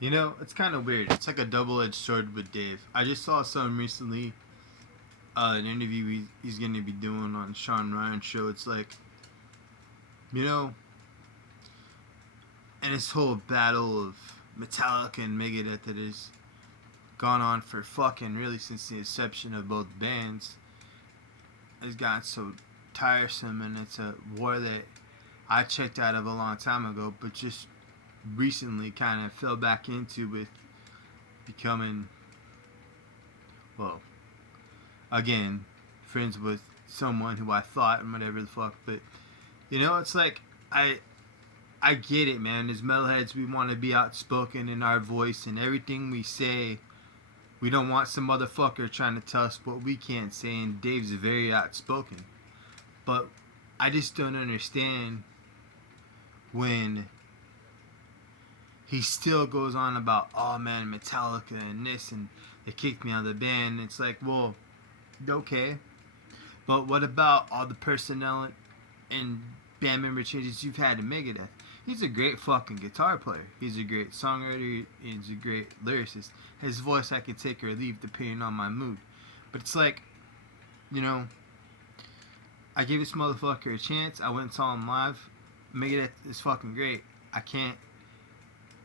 You know, it's kind of weird. It's like a double-edged sword with Dave. I just saw some recently, an interview he's going to be doing on Sean Ryan's show. It's like, you know, and this whole battle of Metallica and Megadeth that has gone on for fucking really since the inception of both bands has gotten so tiresome, and it's a war that I checked out of a long time ago, but just recently kind of fell back into with becoming, well, again, friends with someone who I thought and whatever the fuck. But you know, it's like I get it, man. As metalheads, we want to be outspoken in our voice and everything we say. We don't want some motherfucker trying to tell us what we can't say. And Dave's very outspoken, but I just don't understand when he still goes on about, oh man, Metallica and this, and they kicked me out of the band. It's like, well, okay, but what about all the personnel and band member changes you've had in Megadeth? He's a great fucking guitar player. He's a great songwriter. He's a great lyricist. His voice I can take or leave depending on my mood. But it's like, you know, I gave this motherfucker a chance. I went and saw him live. Megadeth is fucking great. I can't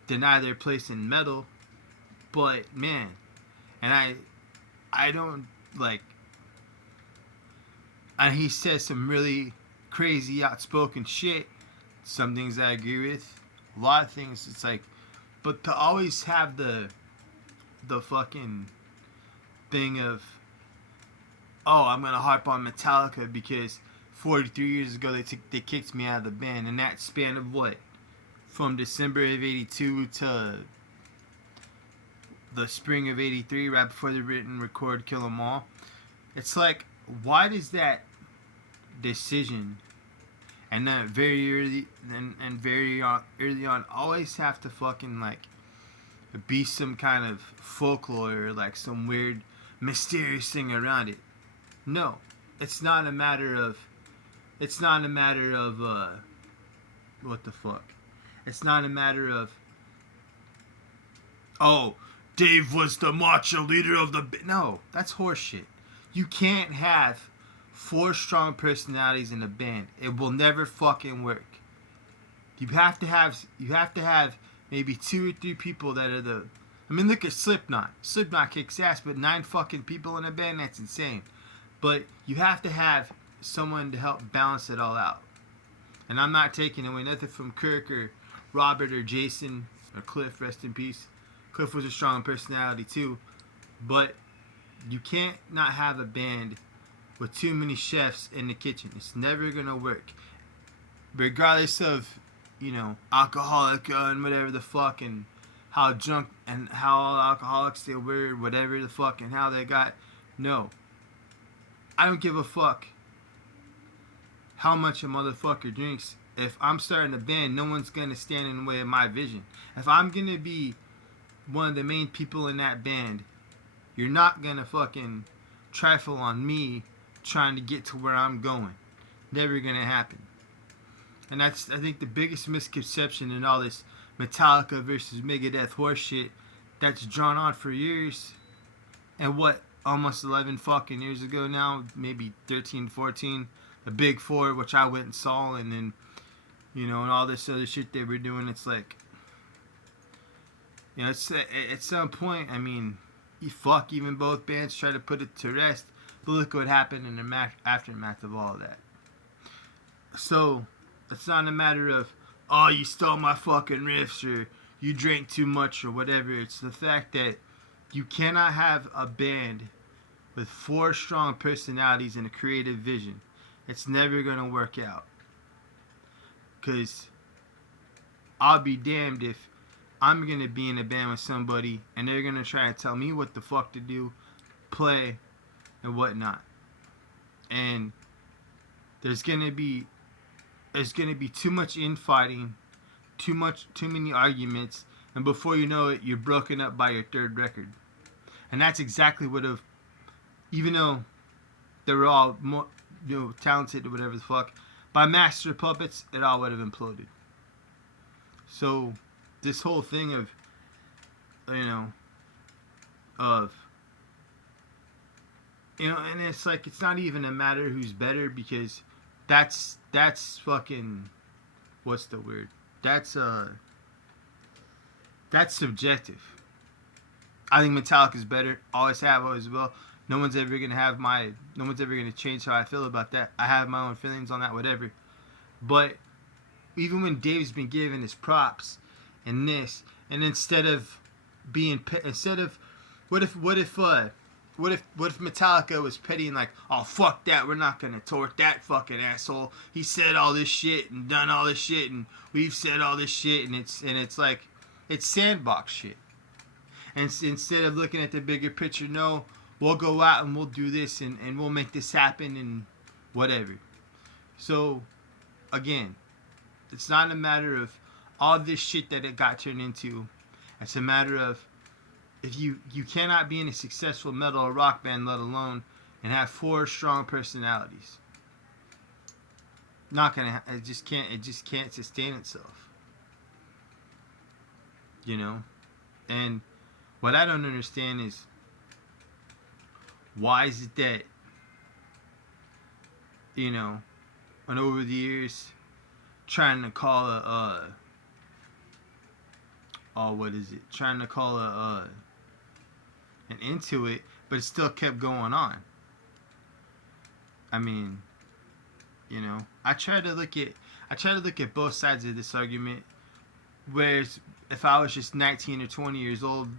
deny their place in metal, but man, and I don't like. And he says some really crazy, outspoken shit. Some things I agree with. A lot of things, it's like, but to always have the fucking thing of, oh, I'm gonna harp on Metallica because 43 years ago they kicked me out of the band, and that span of what, from December of '82 to the spring of '83, right before they written record Kill 'Em All. It's like, why does that decision and then very early and very early on always have to fucking like be some kind of folklore or like some weird mysterious thing around it? No, it's not a matter of. It's not a matter of what the fuck. It's not a matter of, oh, Dave was the macho leader of the. No, that's horseshit. You can't have four strong personalities in a band. It will never fucking work. You have to have maybe two or three people that are the. I mean, look at Slipknot. Slipknot kicks ass, but 9 fucking people in a band, that's insane. But you have to have someone to help balance it all out. And I'm not taking away nothing from Kirk or Robert or Jason or Cliff, rest in peace. Cliff was a strong personality too. But you can't not have a band with too many chefs in the kitchen. It's never gonna work. Regardless of, you know, Alcoholica and whatever the fuck, and how drunk and how all alcoholics they were, whatever the fuck, and how they got. No. I don't give a fuck how much a motherfucker drinks. If I'm starting a band, no one's gonna stand in the way of my vision. If I'm gonna be one of the main people in that band, you're not gonna fucking trifle on me trying to get to where I'm going. Never gonna happen. And that's, I think, the biggest misconception in all this Metallica versus Megadeth horseshit that's drawn on for years. And what, almost 11 fucking years ago now, maybe 13, 14, the Big Four, which I went and saw, and then, you know, and all this other shit they were doing. It's like, you know, it's at some point, I mean, you fuck, even both bands try to put it to rest, but look what happened in the aftermath of all of that. So, it's not a matter of, oh, you stole my fucking riffs, or you drank too much, or whatever. It's the fact that you cannot have a band with 4 strong personalities and a creative vision. It's never going to work out. Because I'll be damned if I'm going to be in a band with somebody and they're going to try to tell me what the fuck to do, play, and whatnot. And there's going to be too much infighting, too many arguments, and before you know it, you're broken up by your 3rd record. And that's exactly what have, even though they were all more, you know, talented or whatever the fuck, by master puppets, it all would have imploded. So this whole thing of you know, of, you know, and it's like, it's not even a matter who's better, because that's fucking, what's the word? That's subjective. I think Metallica's better. Always have, always will. No one's ever gonna change how I feel about that. I have my own feelings on that, whatever. But even when Dave's been given his props and this, and instead of what if Metallica was petty and like, oh fuck that, we're not gonna tort that fucking asshole. He said all this shit and done all this shit, and we've said all this shit, and it's like, it's sandbox shit. And instead of looking at the bigger picture, no, we'll go out and we'll do this, and we'll make this happen and whatever. So again, it's not a matter of all this shit that it got turned into. It's a matter of, if you cannot be in a successful metal or rock band, let alone and have 4 strong personalities. Not gonna. It just can't sustain itself. You know, and what I don't understand is, why is it that, you know, and over the years, trying to call what is it? Trying to call an end to it, but it still kept going on. I mean, you know, I try to look at both sides of this argument. Whereas if I was just 19 or 20 years old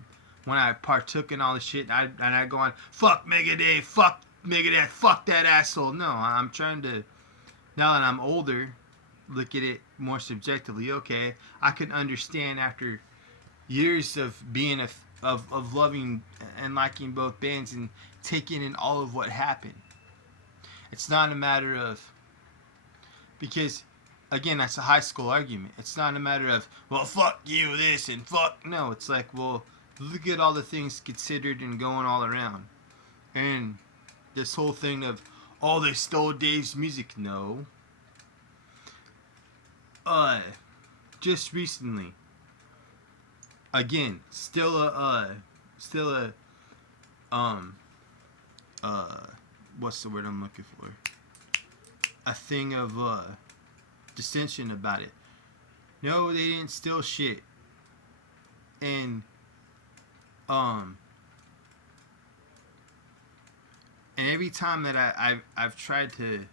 when I partook in all this shit, I'd go on, fuck Megadeth, fuck Megadeth, fuck that asshole. No, I'm trying to, now that I'm older, look at it more subjectively. Okay, I can understand after years of being of loving and liking both bands and taking in all of what happened. It's not a matter of, because again, that's a high school argument. It's not a matter of, well, fuck you, this, and fuck, no. It's like, well, look at all the things considered and going all around. And this whole thing of, oh, they stole Dave's music. No. Just recently, again, still a what's the word I'm looking for? A thing of dissension about it. No, they didn't steal shit. And every time that I've tried to,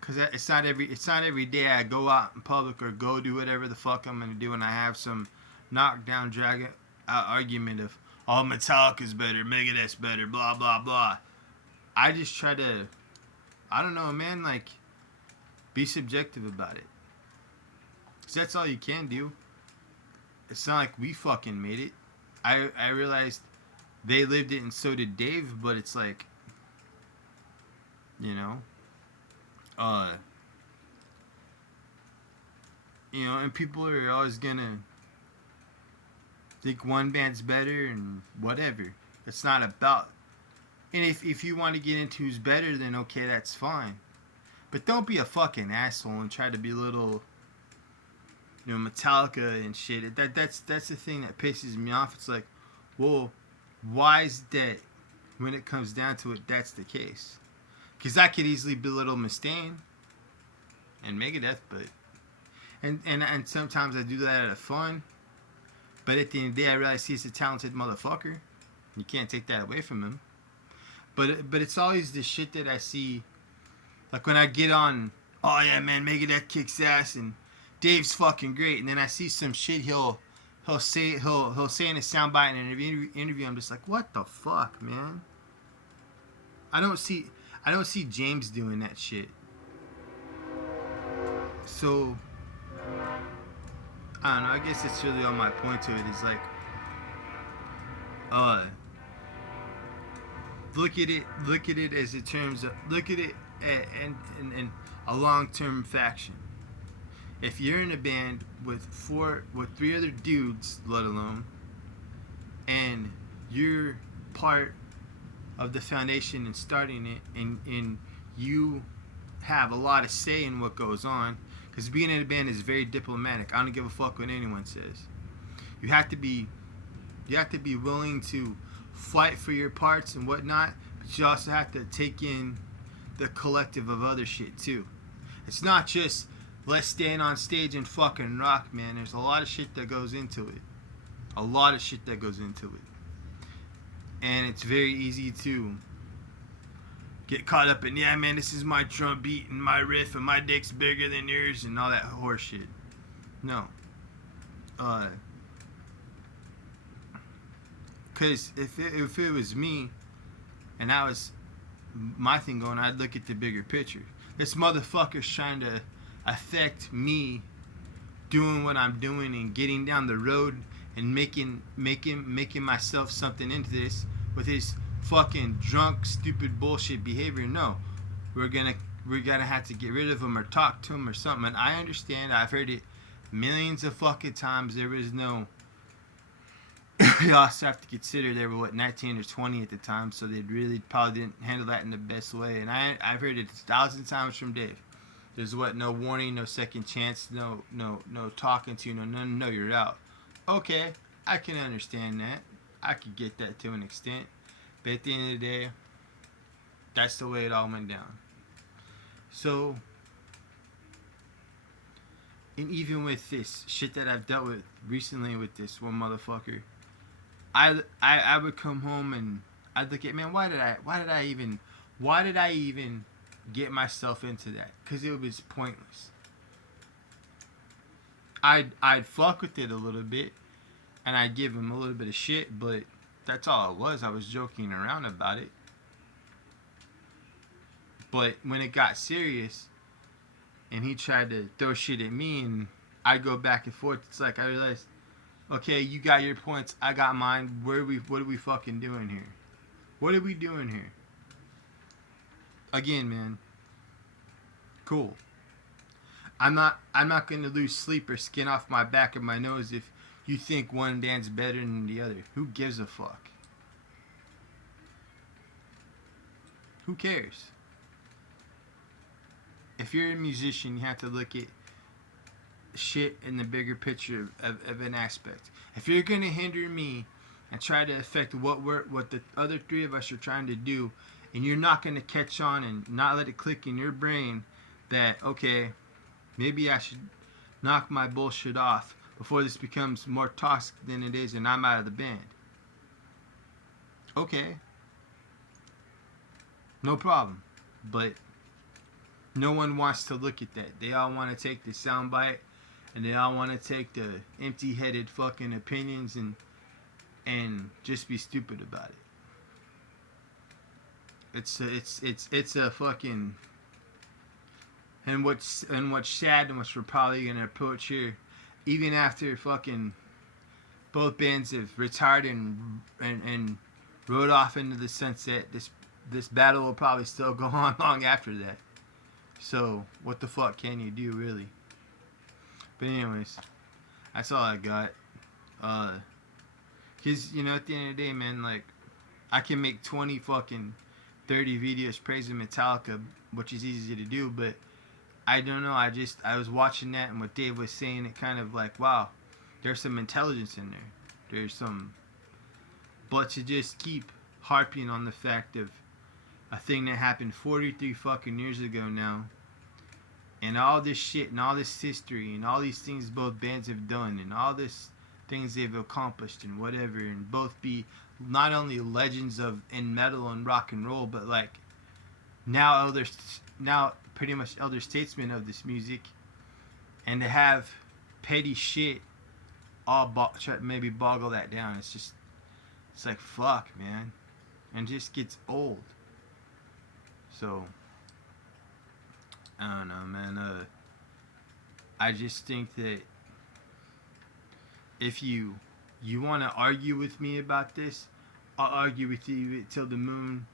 because it's not every day I go out in public or go do whatever the fuck I'm gonna do, and I have some knockdown drag out argument of, oh, Metallica's better, Megadeth's better, blah blah blah. I just try to, I don't know, man, like, be subjective about it. Because that's all you can do. It's not like we fucking made it. I realized they lived it and so did Dave, but it's like, you know, and people are always gonna think one band's better and whatever. It's not about, and if you want to get into who's better, then okay, that's fine. But don't be a fucking asshole and try to belittle, Metallica and shit. That's the thing that pisses me off. It's like, well, why is that when it comes down to it, that's the case? Because I could easily belittle Mustaine and Megadeth, but and sometimes I do that out of fun. But at the end of the day, I realize he's a talented motherfucker. You can't take that away from him. But it's always the shit that I see, like when I get on, oh yeah, man, Megadeth kicks ass and Dave's fucking great, and then I see some shit he'll say in a soundbite in an interview. I'm just like, what the fuck, man? I don't see James doing that shit. So I don't know. I guess that's really all my point to it is like, look at it as in terms of, look at it in a long-term faction. If you're in a band with 3 other dudes, let alone, and you're part of the foundation and starting it, and you have a lot of say in what goes on, because being in a band is very diplomatic. I don't give a fuck what anyone says. You have to be You have to be willing to fight for your parts and whatnot, but you also have to take in the collective of other shit too. It's not just let's stand on stage and fucking rock, man. There's a lot of shit that goes into it. A lot of shit that goes into it. And it's very easy to get caught up in, yeah, man, this is my drum beat and my riff and my dick's bigger than yours and all that horse shit. No. Because if it was me and that was my thing going, I'd look at the bigger picture. This motherfucker's trying to affect me doing what I'm doing and getting down the road and making myself something into this with his fucking drunk, stupid bullshit behavior. No, we're gonna have to get rid of him or talk to him or something. And I understand. I've heard it millions of fucking times. There was no. You also have to consider they were 19 or 20 at the time, so they really probably didn't handle that in the best way. And I've heard it 1,000 times from Dave. There's no warning, no second chance, no talking to you, no, you're out. Okay, I can understand that. I could get that to an extent. But at the end of the day, that's the way it all went down. So, and even with this shit that I've dealt with recently with this one motherfucker, I would come home and I'd look at, man, why did I even get myself into that? Because it was pointless. I'd fuck with it a little bit and I'd give him a little bit of shit, but that's all it was. I was joking around about it. But when it got serious and he tried to throw shit at me and I'd go back and forth, it's like I realized, okay, you got your points, I got mine. What are we fucking doing here? What are we doing here? Again, man. Cool. I'm not gonna lose sleep or skin off my back of my nose if you think one band's better than the other. Who gives a fuck? Who cares? If you're a musician, you have to look at shit in the bigger picture of an aspect. If you're gonna hinder me and try to affect what the other three of us are trying to do, and you're not gonna catch on and not let it click in your brain that, okay, maybe I should knock my bullshit off before this becomes more toxic than it is and I'm out of the band. Okay. No problem. But no one wants to look at that. They all want to take the soundbite and they all want to take the empty-headed fucking opinions and just be stupid about it. It's a fucking. And what's sad and what we're probably gonna approach here, even after fucking both bands have retired and rode off into the sunset, this battle will probably still go on long after that. So what the fuck can you do, really? But anyways, that's all I got. Cause at the end of the day, man, like I can make 20 fucking 30 videos praising Metallica, which is easy to do, but I don't know. I was watching that and what Dave was saying. It kind of like, wow, there's some intelligence in there. There's some, but to just keep harping on the fact of a thing that happened 43 fucking years ago now, and all this shit and all this history and all these things both bands have done and all this things they've accomplished and whatever, and both be not only legends in metal and rock and roll, but like now pretty much elder statesmen of this music, and to have petty shit all try to maybe boggle that down. It's like fuck, man, and just gets old. So I don't know, man. I just think that if you want to argue with me about this, I'll argue with you till the moon,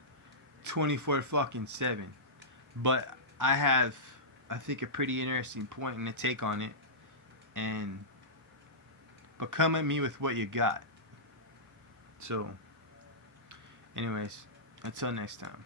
24/7. But I have, I think, a pretty interesting point and a take on it. But come at me with what you got. So, anyways, until next time.